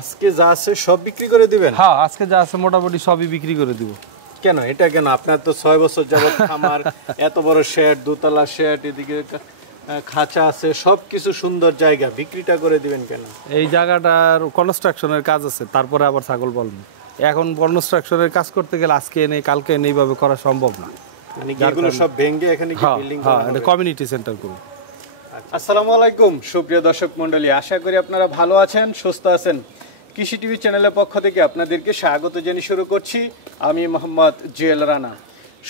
আজকে যা আছে সব বিক্রি করে দিবেন? হ্যাঁ, আজকে যা আছে মোটামুটি সবই বিক্রি করে দিব। কেন এটা কেন? আপনার তো 6 বছর যাবত খামার, এত বড় শেড, দোতলা শেড, এদিকে খাঁচা আছে, সবকিছু সুন্দর জায়গা, বিক্রিটা করে দিবেন কেন? এই জায়গাটার কনস্ট্রাকশনের কাজ আছে, তারপরে আবার ছাগল পালন। এখন কনস্ট্রাকশনের কাজ করতে গেলে আজকে এনে কালকে এনে এইভাবে করা সম্ভব না। মানে এগুলো সব ভেঙে এখানে কি বিল্ডিং করা হবে? এটা কমিউনিটি সেন্টার করব। আসসালামু আলাইকুম সুপ্রিয় দর্শক মণ্ডলী, আশা করি আপনারা ভালো আছেন, সুস্থ আছেন। কৃষি টিভি চ্যানেলের পক্ষ থেকে আপনাদেরকে স্বাগত জানিয়ে শুরু করছি আমি মোহাম্মদ জুয়েল রানা।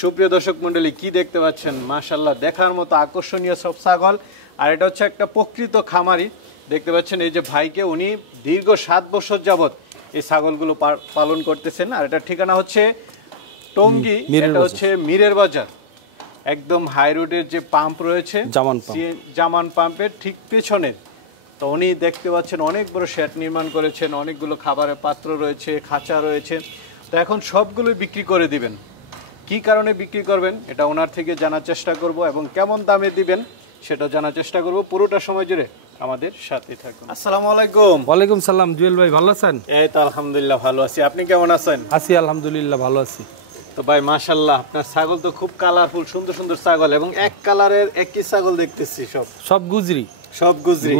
সুপ্রিয় দর্শক মণ্ডলী, কি দেখতে পাচ্ছেন? মাশাআল্লাহ, দেখার মতো আকর্ষণীয় সব ছাগল। আর এটা হচ্ছে একটা প্রকৃত খামারি। দেখতে পাচ্ছেন এই যে ভাইকে, উনি দীর্ঘ 7 বছর যাবত এই ছাগলগুলো পালন করতেছেন। আর এটার ঠিকানা হচ্ছে টঙ্গী, এটা হচ্ছে মিরের বাজার, একদম হাই রোডের যে পাম্প রয়েছে জামান পাম্পের ঠিক পেছনে। তো উনি দেখতে পাচ্ছেন অনেক বড় শেড নির্মাণ করেছেন, অনেকগুলো খাবারের পাত্র রয়েছে, খাঁচা রয়েছে। তো এখন সবগুলোই বিক্রি করে দিবেন। কি কারণে বিক্রি করবেন এটা ওনার থেকে জানার চেষ্টা করব, এবং কেমন দামে দিবেন সেটাও জানার চেষ্টা করব। পুরোটা সময় জুড়ে আমাদের সাথে থাকুন। আসসালামু আলাইকুম। ওয়ালাইকুম সালাম। জুয়েল ভাই ভালো আছেন? এই তো আলহামদুলিল্লাহ ভালো আছি, আপনি কেমন আছেন? আছি আলহামদুলিল্লাহ ভালো আছি। তো ভাই মাশাআল্লাহ, আপনার ছাগল তো খুব কালারফুল, সুন্দর সুন্দর ছাগল, এবং এক কালারের একই ছাগল দেখতেছি। সব গুজরি, সব গুজরি।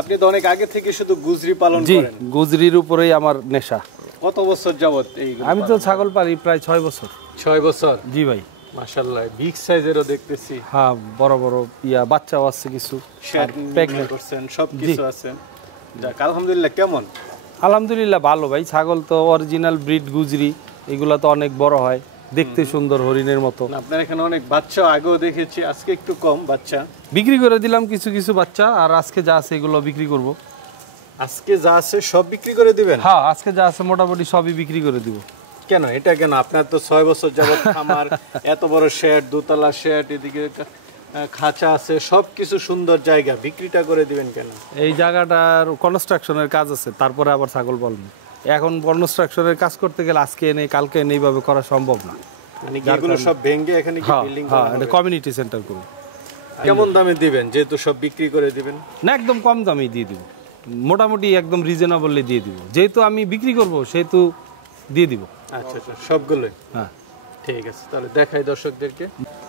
আপনি তো অনেক আগে থেকে শুধু গুজরি পালন করেন? জি, গুজরির উপরেই আমার নেশা। কত বছর যাবত এই? আমি তো ছাগল পালি প্রায় 6 বছর। 6 বছর? জি ভাই। মাশাআল্লাহ, বিগ সাইজেরও দেখতেছি। হ্যাঁ, বড় বড় বাচ্চাও আছে কিছু, প্রেগন্যান্ট করছেন, সব কিছু আছে। যাক আলহামদুলিল্লাহ। কেমন? আলহামদুলিল্লাহ ভালো ভাই। ছাগল তো অরিজিনাল ব্রিড গুজরি, এগুলা তো অনেক বড় হয়, দেখতে সুন্দর, হরিণের মতো। আপনার এখানে অনেক বাচ্চা আগেও দেখেছি, আজকে একটু কম বাচ্চা। বিক্রি করে দিলাম কিছু কিছু বাচ্চা, আর আজকে যা আছে এগুলো বিক্রি করব। আজকে যা আছে সব বিক্রি করে দিবেন? হ্যাঁ, আজকে যা আছে মোটামুটি সবই বিক্রি করে দিব। কেন এটা কেন? আপনার তো 6 বছর যাবত খামার, এত বড় শেড, দোতলা শেড, এদিকে খাঁচা আছে, সবকিছু সুন্দর জায়গা, বিক্রিটা করে দিবেন কেন? এই জায়গাটার কনস্ট্রাকশনের কাজ আছে, তারপরে আবার ছাগল পালন। এখন কনস্ট্রাকশনের কাজ করতে গেলে আজকে এনে কালকে এনে এইভাবে করা সম্ভব না। মানে এগুলো সব ভেঙে এখানে কি বিল্ডিং করা হবে? এটা কমিউনিটি সেন্টার করব। কেমন দামে দিবেন, যেহেতু সব বিক্রি করে দিবেন? না, একদম কম দামে দিয়ে দিব, মোটামুটি একদম রিজনেবলে দিয়ে দিব। যেহেতু আমি বিক্রি করব সেহেতু দিয়ে দিব। আচ্ছা আচ্ছা, সবগুলোই? হ্যাঁ ঠিক আছে, তাহলে দেখাই দর্শকদেরকে।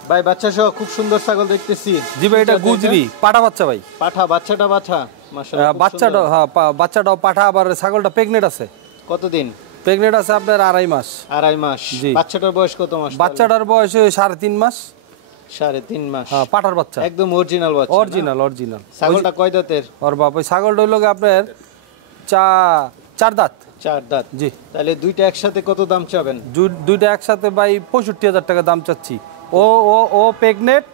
ভাই বাচ্চা সহ খুব সুন্দর ছাগল দেখতেছি। জি ভাই, এটা গুজরি পাঠা বাচ্চা ভাই। পাঠা? বাচ্চাটা পাঠা? মাশাআল্লাহ, বাচ্চাটা, হ্যাঁ বাচ্চাটাও পাঠা। আবার ছাগলটা প্রেগনেন্ট আছে। কতদিন প্রেগনেন্ট আছে? আপনার 2.5 মাস। 2.5 মাস? বাচ্চাটার বয়স কত মাস? বাচ্চাটার বয়স 3.5 মাস। 3.5 মাস? হ্যাঁ, পাঠার বাচ্চা, একদম অরিজিনাল বাচ্চা। অরিজিনাল। ছাগলটা কয় দাঁতের? ওর বাপ, ওই ছাগলটা হইল আপনার 4 দাঁত। 4 দাঁত? জি। তাহলে দুইটা একসাথে কত দাম চাবেন? দুইটা একসাথে ভাই 65,000 টাকা দাম চাচ্ছি। ও প্রেগনেন্ট,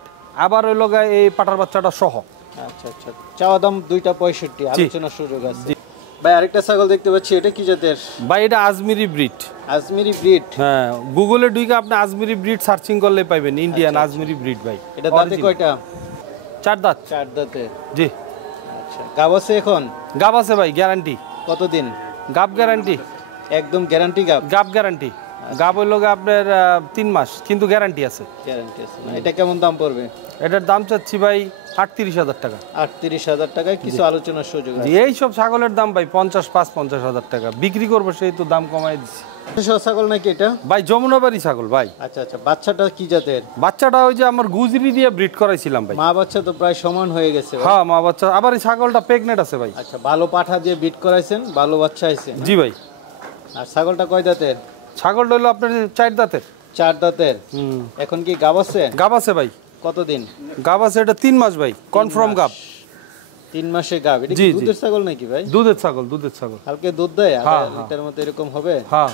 আবার হইল এই পাঠার বাচ্চাটা সহ। আচ্ছা আচ্ছা, চাওয়া দাম দুইটা 65, আলোচনার সুযোগ আছে। ভাই আরেকটা ছাগল দেখতে পাচ্ছি, এটা কি জাতের? ভাই এটা আজমিরি ব্রিড। আজমিরি ব্রিড? হ্যাঁ, গুগলে ঢুকে আপনি আজমিরি ব্রিড সার্চিং করলে পাবেন, ইন্ডিয়ান আজমিরি ব্রিড ভাই। এটা দাঁতে কয়টা? 4 দাঁত। 4 দাঁতে? জি। আচ্ছা, গাব আছে এখন? গাব আছে ভাই, গ্যারান্টি। কতদিন গাব গ্যারান্টি? একদম গ্যারান্টি গাব? গাব গ্যারান্টি। গাব হইল আপনার 3 মাস, কিন্তু গ্যারান্টি আছে। গ্যারান্টি আছে। এটা কেমন দাম পড়বে? এটার দাম চাচ্ছি ভাই 38,000 টাকা। 38,000 টাকায় কিছু আলোচনার সুযোগ আছে। এই সব ছাগলের দাম ভাই 50,000 টাকা বিক্রি করবো, সেই তো দাম কমাই দিচ্ছি। ছাগল নাকি এটা? ভাই যমুনাবাড়ি ছাগল ভাই। আচ্ছা আচ্ছা, বাচ্চাটা কি জাতের? বাচ্চাটা ওই যে আমার গুজরি দিয়ে ব্রিড করাইছিলাম ভাই। মা বাচ্চা তো প্রায় সমান হয়ে গেছে? হ্যাঁ, মা বাচ্চা। আবার এই ছাগলটা প্রেগনেন্ট আছে ভাই। আচ্ছা, ভালো পাঠা দিয়ে ব্রিড করাইছেন, ভালো বাচ্চা হয়েছে? জি ভাই। আর ছাগলটা কয় দাঁতের? ছাগলটা হলো আপনার 4 দাঁতের। 4 দাঁতের? এখন কি গাব আছে? গাব আছে ভাই। কতদিন গাব আছে? এটা 3 মাস ভাই, কনফার্ম গাব। 3 মাসে গাব? এটা কি দুধের ছাগল নাকি ভাই? দুধের ছাগল, দুধের ছাগল। কালকে দুধ দেয়? লিটার মতো এরকম হবে? হ্যাঁ।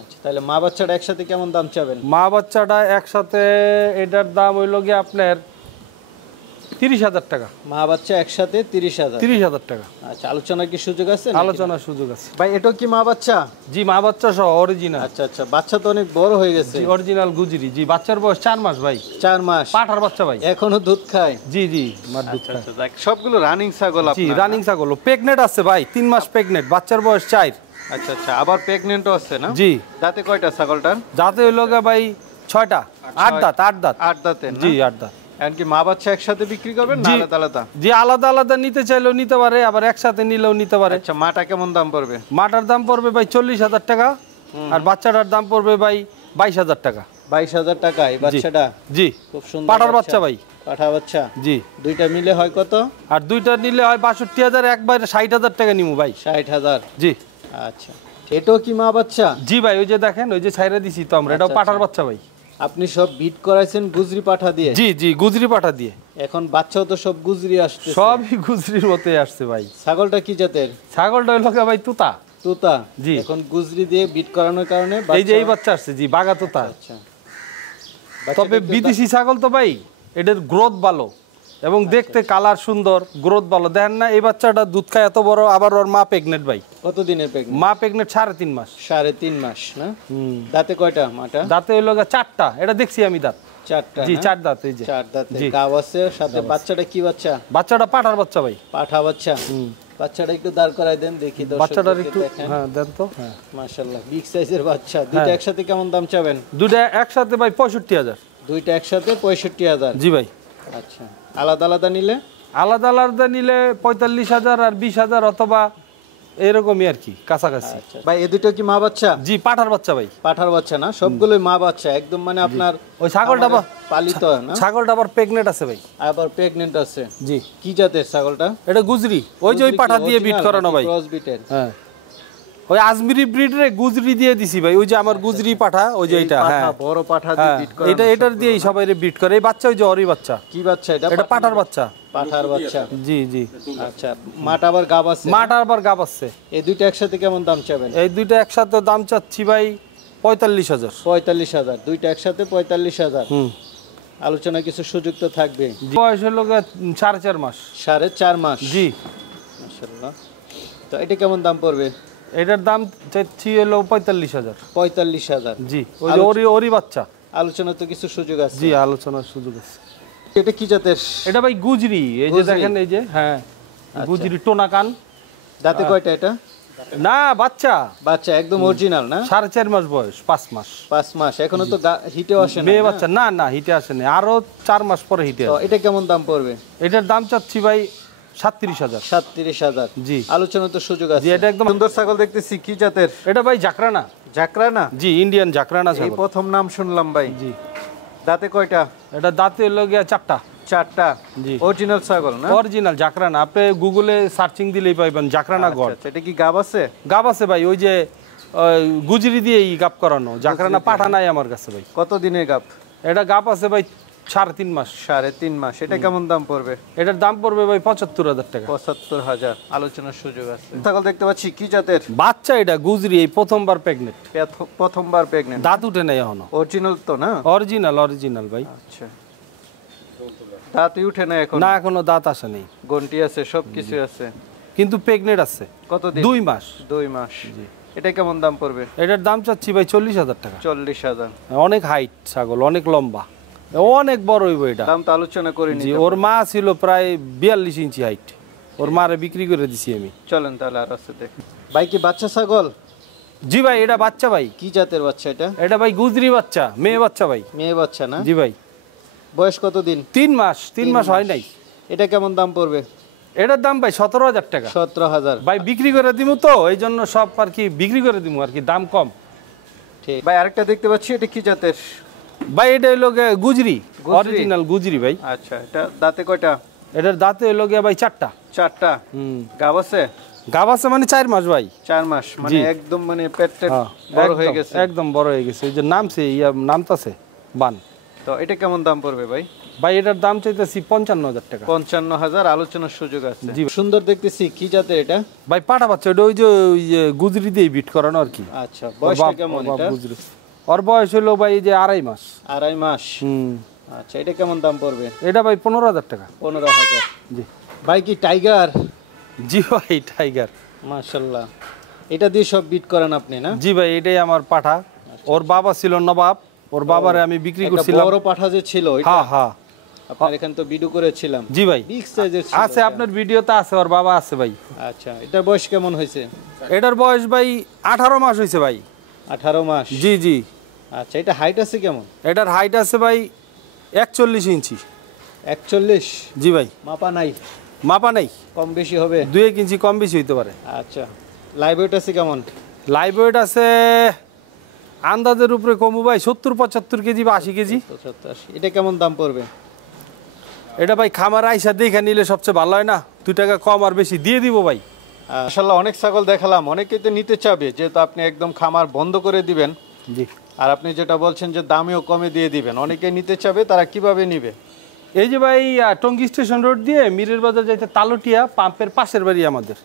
আচ্ছা, তাহলে মা বাচ্চাটা একসাথে কেমন দাম চাবেন? মা বাচ্চাটা একসাথে এটার দাম হইল গিয়ে আপনার 30,000 টাকা। মা বাচ্চা একসাথে 30,000 টাকা। আচ্ছা, আলোচনার কি সুযোগ আছে? আলোচনার সুযোগ আছে ভাই। এটা কি মা বাচ্চা? জি, মা বাচ্চা সহ অরিজিনাল। আচ্ছা আচ্ছা, বাচ্চা তো অনেক বড় হয়ে গেছে। অরিজিনাল গুজরি। জি, বাচ্চার বয়স 4 মাস ভাই। 4 মাস? পাঠার বাচ্চা ভাই। এখনো দুধ খায়? জি জি, মার দুধ খায়। সবগুলো রানিং ছাগল আপনার? জি, রানিং ছাগল। প্রেগনেন্ট আছে ভাই, 3 মাস প্রেগনেন্ট, বাচ্চার বয়স 4। আচ্ছা আচ্ছা, আবার প্রেগনেন্টও আছে না? জি। দাঁতে কয়টা ছাগলটার? দাঁতে হইল ভাই 6টা। 8 দাঁত। 8 দাঁত? 8 দাঁতে? জি, 8 দাঁত। এমনকি মা বাচ্চা একসাথে বিক্রি করবেন না জি। আলাদা আলাদা? যে আলাদা আলাদা নিতে চাইলেও নিতে পারে, আবার একসাথে নিলেও নিতে পারে। আচ্ছা, মাটা কেমন দাম পড়বে? মাটার দাম পড়বে ভাই 40,000 টাকা, আর বাচ্চাটার দাম পড়বে ভাই 22,000 টাকা। 22,000 টাকা এই বাচ্চাটা? জি, খুব সুন্দর পাঠার বাচ্চা ভাই। পাঠা বাচ্চা? জি। দুইটা মিলে হয় কত? আর দুইটা নিলে হয় 62,000, একবারে 60,000 টাকা নিমু ভাই। 60,000? জি। আচ্ছা, এটাও কি মা বাচ্চা? জি ভাই, ওই যে দেখেন, ওই যে ছাইরা দিছি তো আমরা, এটাও আচ্ছা, পাঠার বাচ্চা ভাই। আপনি সব বিট করাইছেন গুজরি পাঠা দিয়ে? জি জি, গুজরি পাঠা দিয়ে। এখন বাচ্চাও তো সব গুজরি আসছে। সবই গুজরির মতোই আসছে ভাই। ছাগলটা কি জাতের? ছাগলটা হইলো কি ভাই তুতা। তুতা? জি। এখন গুজরি দিয়ে বিট করানোর কারণে এই যে এই বাচ্চা আসছে, জি, বাগা তুতা। আচ্ছা, তবে বিদেশি ছাগল তো ভাই, এটার গ্রোথ ভালো এবং দেখতে কালার সুন্দর, গ্রোথ ভালো। দেখেন না এই বাচ্চাটা দুধ খায় এত বড়, আবার ওর মা প্রেগনেন্ট ভাই। কতদিনের প্রেগনেন্ট? মা প্রেগনেন্ট 3.5 মাস। 3.5 মাস না? দাঁতে কয়টা মাটা? দাঁতে হইলো 4টা, এটা দেখছি আমি দাঁত। 4টা? জি, 4 দাঁত। এই যে 4 দাঁতে জি। গাব আছে সাথে। বাচ্চাটা কি বাচ্চা? বাচ্চাটা পাঠার বাচ্চা ভাই। পাঠা বাচ্চা? বাচ্চাটা একটু দাঁড় করাই দেন দেখি। বাচ্চাটার দর্শকদেরকে একটু, দেখেন। হ্যাঁ দেন তো। হ্যাঁ, মাশাআল্লাহ, বিগ সাইজের বাচ্চা। দুইটা একসাথে কেমন দাম চাবেন? দুইটা একসাথে ভাই 65,000। দুইটা একসাথে 65,000? জি ভাই। আচ্ছা, আলাদা আলাদা নিলে? আলাদা আলাদা নিলে 45,000 আর 20,000, অথবা এরকমই আর কি, কাছাকাছি। আচ্ছা ভাই, এই দুটো কি মা বাচ্চা? জি, পাঠার বাচ্চা ভাই। পাঠার বাচ্চা না? সবগুলোই মা বাচ্চা একদম, মানে আপনার ওই ছাগলটা আমাদের পালিত না? ছাগলটা আবার প্রেগনেন্ট আছে ভাই। আবার প্রেগনেন্ট আছে? জি। কি জাতের ছাগলটা? এটা গুজরি, ওই যে ওই পাঠা দিয়ে বিট করানো ভাই। ক্রস বিটের? হ্যাঁ, ওই আজমিরি ব্রিড রে গুজরি দিয়ে দিছি ভাই। ওই যে আমার গুজরি পাঠা, ওই যে এটা। হ্যাঁ, বড় পাঠা দিয়ে হ্যাঁ, বিট করানো? এটা এটার দিয়েই সবাই বিট করে। এই বাচ্চা ওই যে ওরই বাচ্চা। কি বাচ্চা এটা? এটা পাঠার বাচ্চা। পাঠার বাচ্চা? জি জি। আচ্ছা, মাটা আবার গাব আছে? মাটা আবার গাব আছে। এই দুইটা একসাথে কেমন দাম চাবেন? এই দুইটা একসাথে দাম চাচ্ছি ভাই 45,000। 45,000? দুইটা একসাথে 45,000? আলোচনা কিছু সুযোগ তো থাকবে। বয়স হলো 4.5 মাস। 4.5 মাস? জি। মাশাআল্লাহ। তো এটা কেমন দাম পড়বে? এটার দাম চাচ্ছি হলো 45,000। 45,000? জি, ওই যে ওরই বাচ্চা। আলোচনা তো কিছু সুযোগ আছে? জি, আলোচনার সুযোগ আছে। এটা কি জাতের? এটা ভাই গুজরি, এই যে দেখেন, এই যে। হ্যাঁ, গুজরি টোনা কান। দাঁতে কয়টা এটা? না, বাচ্চা। বাচ্চা একদম অরিজিনাল না? 4.5 মাস বয়স, 5 মাস। 5 মাস? এখনো তো হিটেও আসে না? মেয়ে বাচ্চা না, না হিটে আসেনি, আরো 4 মাস পরে হিটে তো আসবে। এটা কেমন দাম পড়বে? এটার দাম চাচ্ছি ভাই 37,000। 37,000? জি। আলোচনা তো সুযোগ আছে? জি, এটা একদম সুন্দর ছাগল দেখতেছি। কি জাতের? এটা ভাই জাকরানা। জাকরানা? জি, ইন্ডিয়ান জাকরানা এই ছাগল। প্রথম নাম শুনলাম ভাই। জি। দাঁতে কয়টা? এটা দাঁতে হলো গিয়া 4টা। 4টা? জি। অরিজিনাল ছাগল না? অরিজিনাল জাকরানা। আপনি গুগলে সার্চিং দিলেই পাইবেন জাকরানা গড। আচ্ছা, এটা কি গাব আছে? গাব আছে ভাই, ওই যে গুজরি দিয়ে এই গাব করানো। জাকরানা পাঠা নাই আমার কাছে ভাই। কত দিনের গাব? এটা গাব আছে ভাই 3.5 মাস। 3.5 মাস? এটা কেমন দাম পড়বে? এটার দাম পড়বে ভাই 75,000 টাকা। 75,000? আলোচনার সুযোগ আছে। ছাগল দেখতে পাচ্ছি। কি জাতের? বাচ্চা এটা গুজরি, এই প্রথমবার প্রেগনেন্ট। প্রথমবার প্রেগনেন্ট? দাঁত উঠে নাই এখনো। অরিজিনাল তো না? অরিজিনাল ভাই। আচ্ছা, দাঁতই উঠে না এখন? না, এখনো দাঁত আসে নেই। গন্টি আছে, সবকিছু আছে, কিন্তু প্রেগনেন্ট আছে। কতদিন? 2 মাস। 2 মাস? এটা কেমন দাম পড়বে? এটার দাম চাচ্ছি ভাই 40,000 টাকা। 40,000? অনেক হাইট ছাগল, অনেক লম্বা, অনেক বড় হইব এটা। দাম তো আলোচনা করে নি। জি, ওর মা ছিল প্রায় 42 ইঞ্চি হাইট। ওর মারে বিক্রি করে দিছি আমি। চলেন তাহলে আর আছে দেখি। ভাই কি বাচ্চা ছাগল? জি ভাই, এটা বাচ্চা ভাই। কি জাতের বাচ্চা এটা? এটা ভাই গুজরি বাচ্চা, মেয়ে বাচ্চা ভাই। মেয়ে বাচ্চা না? জি ভাই। বয়স কতদিন? 3 মাস। 3 মাস হয় নাই। এটা কেমন দাম পড়বে? এটার দাম ভাই 17,000 টাকা। 17,000? ভাই বিক্রি করে দিমু তো, এই জন্য সব আর কি বিক্রি করে দিমু আর কি, দাম কম। ঠিক। ভাই আরেকটা দেখতে পাচ্ছি। এটা কি জাতের? ভাই এটা হইলো গিয়ে গুজরি, অরিজিনাল গুজরি ভাই। আচ্ছা, এটা দাঁতে কয়টা? এটার দাঁতে হইলো গিয়ে ভাই 4টা। 4টা? গাব আছে? গাব আছে মানে 4 মাস ভাই। 4 মাস মানে একদম, মানে পেটটা বড় হয়ে গেছে? একদম বড় হয়ে গেছে। এই যে নামছে, নামতাছে বান। তো এটা কেমন দাম পড়বে ভাই? ভাই এটার দাম চাইতেছি 55,000 টাকা। 55,000? আলোচনার সুযোগ আছে? জি। সুন্দর দেখতেছি। কি জাতের এটা? ভাই পাঠা বাচ্চা, ওটা ওই যে গুজরি দিয়ে বিট করানো আর কি। আচ্ছা, বয়সটা কেমন এটা? ওর বয়স হলো ভাই যে 2.5 মাস। 2.5 মাস? আচ্ছা, এটা কেমন দাম পড়বে? এটা ভাই 15,000 টাকা। 15,000? জি। ভাই কি টাইগার? জি ভাই, টাইগার। মাশাআল্লাহ। এটা দিয়ে সব বিট করেন আপনি না? জি ভাই, এটাই আমার পাঠা। ওর বাবা ছিল নবাব, ওর বাবারে আমি বিক্রি করছিলাম। বড় পাঠা যে ছিল ওইটা? হ্যাঁ হ্যাঁ, আপনার এখানে তো ভিডিও করেছিলাম। জি ভাই, বিগ সাইজের ছিল আছে, আপনার ভিডিওতে আছে, ওর বাবা আছে ভাই। আচ্ছা, এটার বয়স কেমন হয়েছে? এটার বয়স ভাই 18 মাস হয়েছে ভাই। 18 মাস? জি জি। আচ্ছা, এটা হাইট আছে কেমন? এটার হাইট আছে ভাই 41 ইঞ্চি। 41 জি ভাই, মাপা নাই, মাপা নেই, কম বেশি হবে। 2 ইঞ্চি কম বেশি হইতে পারে। আচ্ছা, লাইভ ওয়েট আছে কেমন? লাইভ ওয়েট আছে আন্দাজের উপরে কমু ভাই 70-75 কেজি বা 80 কেজি। 70-80। এটা কেমন দাম পড়বে? এটা ভাই খামার আইসা দেখে নিলে সবচেয়ে ভালো হয় না, 2 টাকা কম আর বেশি দিয়ে দিব ভাই। মাশাআল্লাহ, অনেক ছাগল দেখালাম, অনেকেই তো নিতে চাবে, যেহেতু আপনি একদম খামার বন্ধ করে দিবেন, জি। আর আপনি যেটা বলছেন যে দামেও কমে দিয়ে দিবেন, অনেকেই নিতে চাবে, তারা কিভাবে নিবে? এই যে ভাই টঙ্গী স্টেশন রোড দিয়ে মিরের বাজার যাইতে তালুটিয়া পাম্পের পাশের বাড়ি আমাদের,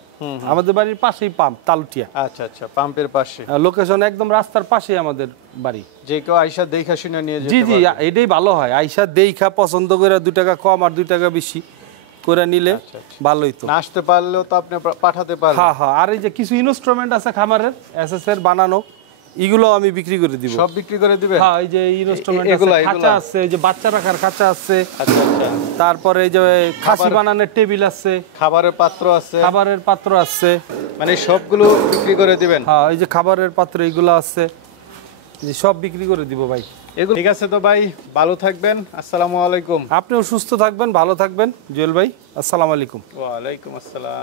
আমাদের বাড়ির পাশেই পাম্প তালুটিয়া। আচ্ছা আচ্ছা, পাম্পের পাশে লোকেশন একদম রাস্তার পাশেই আমাদের বাড়ি। যে কেউ আইসা দেখা শুনে নিয়ে জি যেতে জি, পারবে। এটাই ভালো হয়, আইসা দেইখা পছন্দ করে 2 টাকা কম আর 2 টাকা বেশি করে নিলে ভালোই তো। না আসতে পারলেও তো আপনি পাঠাতে পারবেন। হ্যাঁ হ্যাঁ, আর এই যে কিছু ইনস্ট্রুমেন্ট আছে খামারের এসএস এর বানানো, এগুলো আমি বিক্রি করে দিব। সব বিক্রি করে দিবেন? হ্যাঁ, এই যে ইনস্ট্রুমেন্ট আছে, খাঁচা আছে, এই যে বাচ্চা রাখার খাঁচা আছে। আচ্ছা আচ্ছা, তারপরে এই যে খাসি বানানোর টেবিল আছে, খাবারের পাত্র আছে, খাবারের পাত্র আছে, মানে সবগুলো বিক্রি করে দিবেন? হ্যাঁ, এই যে খাবারের পাত্র এগুলো আছে, এই যে সব বিক্রি করে দিব ভাই। এগুলো ঠিক আছে তো ভাই, ভালো থাকবেন, আসসালামু আলাইকুম। আপনিও সুস্থ থাকবেন, ভালো থাকবেন জুয়েল ভাই, আসসালামু আলাইকুম। ওয়ালাইকুম আসসালাম।